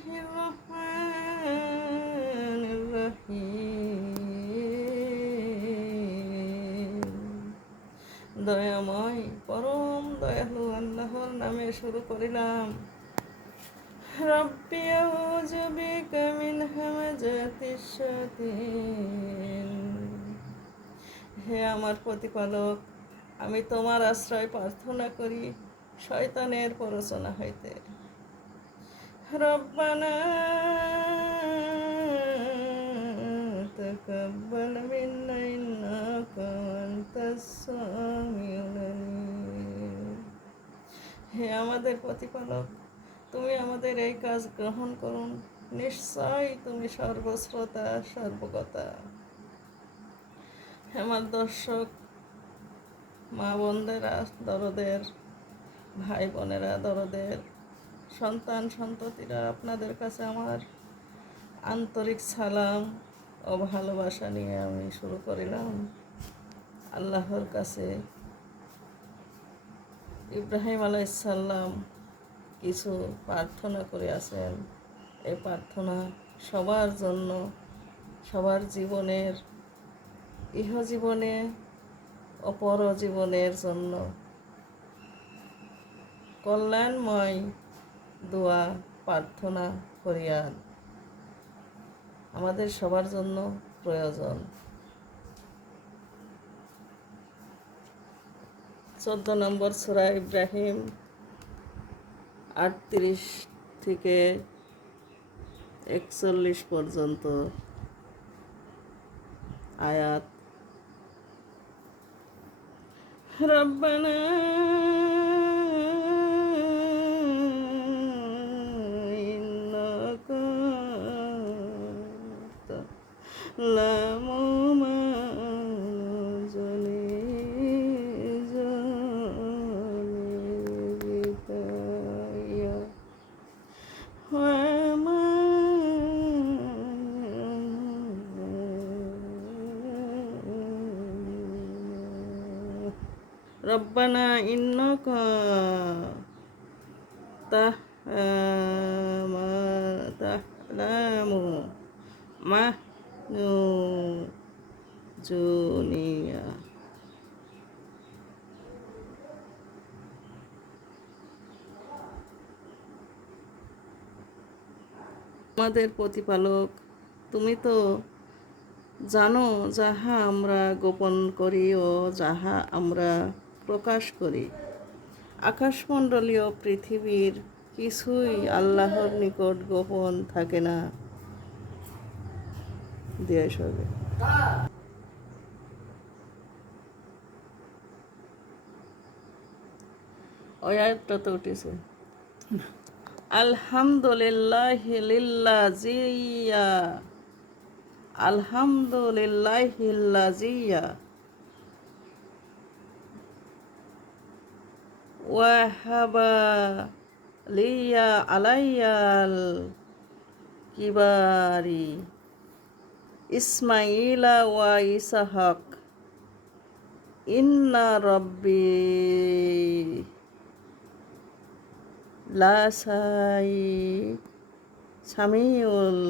বিসমিল্লাহির রহমানির রহিম। দয়াময় পরম দয়ালু আল্লাহর নামে শুরু করিলাম। রব্বি আউযু বিকা মিন হামাযাতিশ শায়াতিন। হে আমার প্রতিপালক, আমি তোমার আশ্রয় প্রার্থনা করি শয়তানের প্ররোচনা হইতে। রব্বানা তাকাব্বাল মিন্না ইন্নাকা আনতাস সামিউল আলিম। হে আমাদের প্রতিপালক, তুমি আমাদের এই কাজ গ্রহণ করুন, নিশ্চয় তুমি সর্বশ্রোতা সর্বজ্ঞতা। হে আমার দর্শক, মা বোনদেরা দরদের, ভাই বোনেরা দরদের, সন্তান সন্ততিরা, আপনাদের কাছে আমার আন্তরিক সালাম ও ভালোবাসা নিয়ে আমি শুরু করিলাম। আল্লাহর কাছে ইব্রাহিম আলাইসাল্লাম কিছু প্রার্থনা করে আছেন। এই প্রার্থনা সবার জন্য, সবার জীবনের, ইহজীবনে ও পরজীবনের জন্য কল্যাণময় দোয়া প্রার্থনা করিয়ান আমাদের সবার জন্য প্রয়োজন। 14 নম্বর সূরা ইব্রাহিম 38 থেকে 41 পর্যন্ত আয়াত। রব্বানা ইন্নাকা তা'লামু মা যুলিজুলিকা ওয়া মা রব্বানা ইন্নাকা তা'লামু মা জুনিয়া। আমাদের প্রতিপালক, তুমি তো জানো যাহা আমরা গোপন করি ও যাহা আমরা প্রকাশ করি। আকাশমণ্ডলীয় পৃথিবীর কিছুই আল্লাহর নিকট গোপন থাকে না। দিয়ে সবে ওই আয়াতটা তো উঠেছে। আলহামদুলিল্লাহিল্লাযী ওয়াহাবা লিয়া আলাইয়াল কিবারি ইসমাইলা ওয়া ইসহাক ইন্না রব্বি সামিউল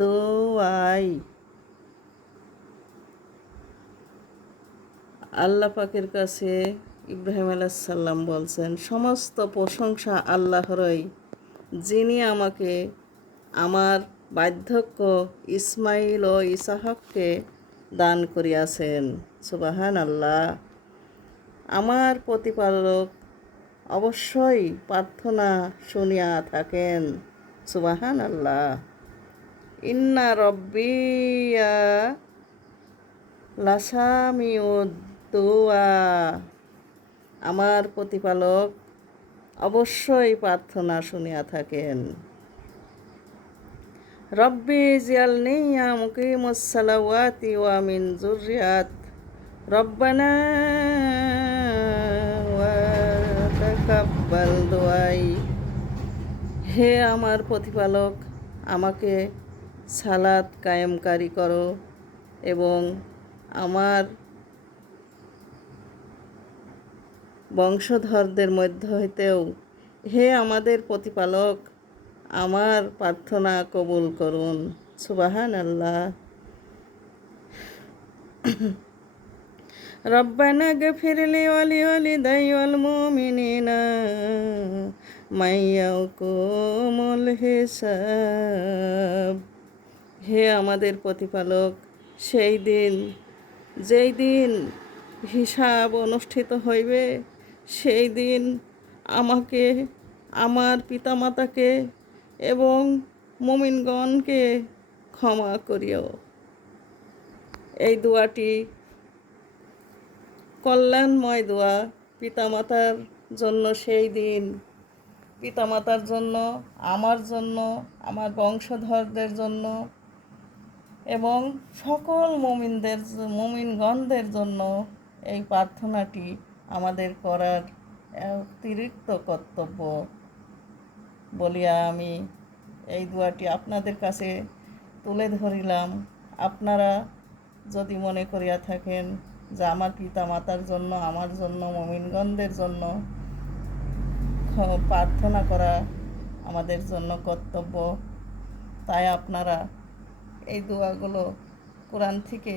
দুআই। আল্লাহ পাকের কাছে ইব্রাহিম আলাইহিস সালাম বলছেন, সমস্ত প্রশংসা আল্লাহরই, যিনি আমাকে আমার বার্ধক্য ইসমাইল ও ইসহাককে দান করিয়াছেন। সুবহানাল্লাহ। আমার প্রতিপালক অবশ্যই প্রার্থনা শুনিয়া থাকেন। সুবহানাল্লাহ। ইন্না রব্বিয়া লাসামিউদ দুআ। আমার প্রতিপালক অবশ্যই প্রার্থনা শুনিয়া থাকেন। রব্বি ইজআলনি মুকিমাস সালাওয়াতি ওয়া মিন যুররিয়াত রব্বানা ওয়া তাকাব্বাল দুআই। হে আমার প্রতিপালক, আমাকে সালাত কায়েমকারী করো এবং আমার বংশধরদের মধ্য হইতেও, হে আমাদের প্রতিপালক, আমার প্রার্থনা কবুল করুন। সুবহানাল্লাহ। রব্বানা গফিরলি ওয়ালিওয়ালিদাই ওয়াল মুমিনিনা মাইয়াকুমুল হিসাব। হে আমাদের প্রতিপালক, সেই দিন যেই দিন হিসাব অনুষ্ঠিত হইবে, সেই দিন আমাকে, আমার পিতামাতাকে এবং মুমিনগণকে ক্ষমা করিও। এই দোয়াটি কল্যাণময় দোয়া। পিতামাতার জন্য সেই দিন, পিতামাতার জন্য, আমার জন্য, আমার বংশধরদের জন্য এবং সকল মুমিনগণদের জন্য এই প্রার্থনাটি আমাদের করার অতিরিক্ত কর্তব্য বলিয়া আমি এই দোয়াটি আপনাদের কাছে তুলে ধরিলাম। আপনারা যদি মনে করিয়া থাকেন যে আমার পিতা মাতার জন্য, আমার জন্য, মুমিনগণদের জন্য প্রার্থনা করা আমাদের জন্য কর্তব্য, তাই আপনারা এই দোয়াগুলো কোরআন থেকে,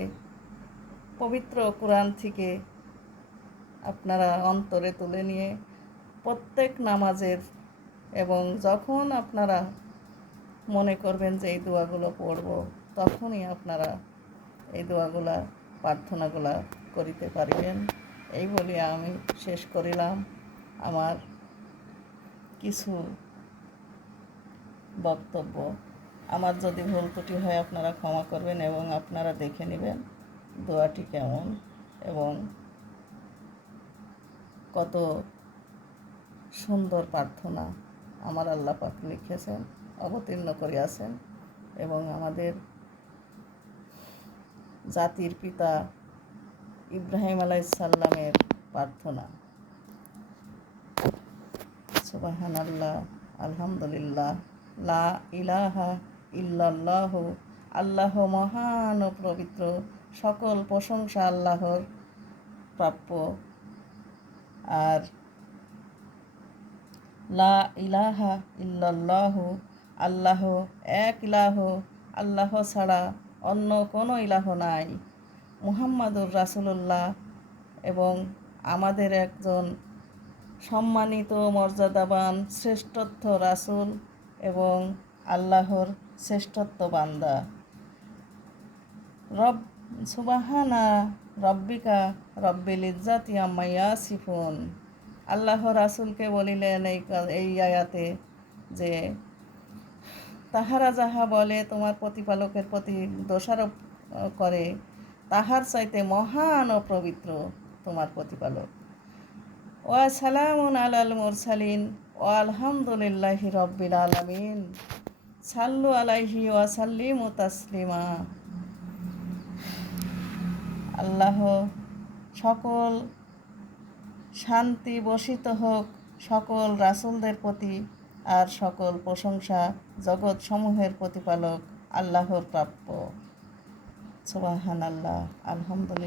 পবিত্র কোরআন থেকে আপনারা অন্তরে তুলে নিয়ে প্রত্যেক নামাজের এবং যখন আপনারা মনে করবেন যে এই দোয়াগুলো পড়ব, তখনই আপনারা এই দোয়াগুলা, প্রার্থনাগুলা করিতে পারিবেন। এই বলে আমি শেষ করিলাম আমার কিছু বক্তব্য। আমার যদি ভুল ত্রুটি হয় আপনারা ক্ষমা করবেন এবং আপনারা দেখে নেবেন দোয়াটি কেমন এবং কত সুন্দর প্রার্থনা আমার আল্লাহ পাক লিখেছেন, অবতীর্ণ করিয়াছেন এবং আমাদের জাতির পিতা ইব্রাহিম আলাইহিস সালামের প্রার্থনা। সুবহানাল্লাহ, আলহামদুলিল্লাহ, লা ইলাহা ইল্লাল্লাহ। আল্লাহ মহান ও পবিত্র, সকল প্রশংসা আল্লাহর প্রাপ্য। আর লা ইলাহা ইল্লাল্লাহ, আল্লাহ এক ইলাহ, আল্লাহ ছাড়া অন্য কোনো ইলাহ নাই। মুহাম্মাদুর রাসূলুল্লাহ এবং আমাদের একজন সম্মানিত, মর্যাদাবান, শ্রেষ্ঠত্ব রাসূল এবং আল্লাহর শ্রেষ্ঠত্ব বান্দা। সুবহানা রব্বিকা রব্বিল ইজ্জাতি আম্মা ইয়াসিফুন। আল্লাহ রাসূলকে বলিলেন এই আয়াতে যে তাহারা যাহা বলে তোমার প্রতিপালকের প্রতি দোষারোপ করে, তাহার চাইতে মহান ও পবিত্র তোমার প্রতিপালক। ওয়া সালামুন আলাল মুরসালিন ওয়া আলহামদুলিল্লাহি রব্বিল আলামিন। সাল্লু আলাইহি ওয়া সাল্লিমু তাসলিমা। আল্লাহ সকল শান্তি বর্ষিত হোক সকল রাসূলদের প্রতি, আর সকল প্রশংসা জগৎ সমূহের প্রতিপালক আল্লাহর প্রাপ্য। সুবহানাল্লাহ, আলহামদুলিল্লাহ।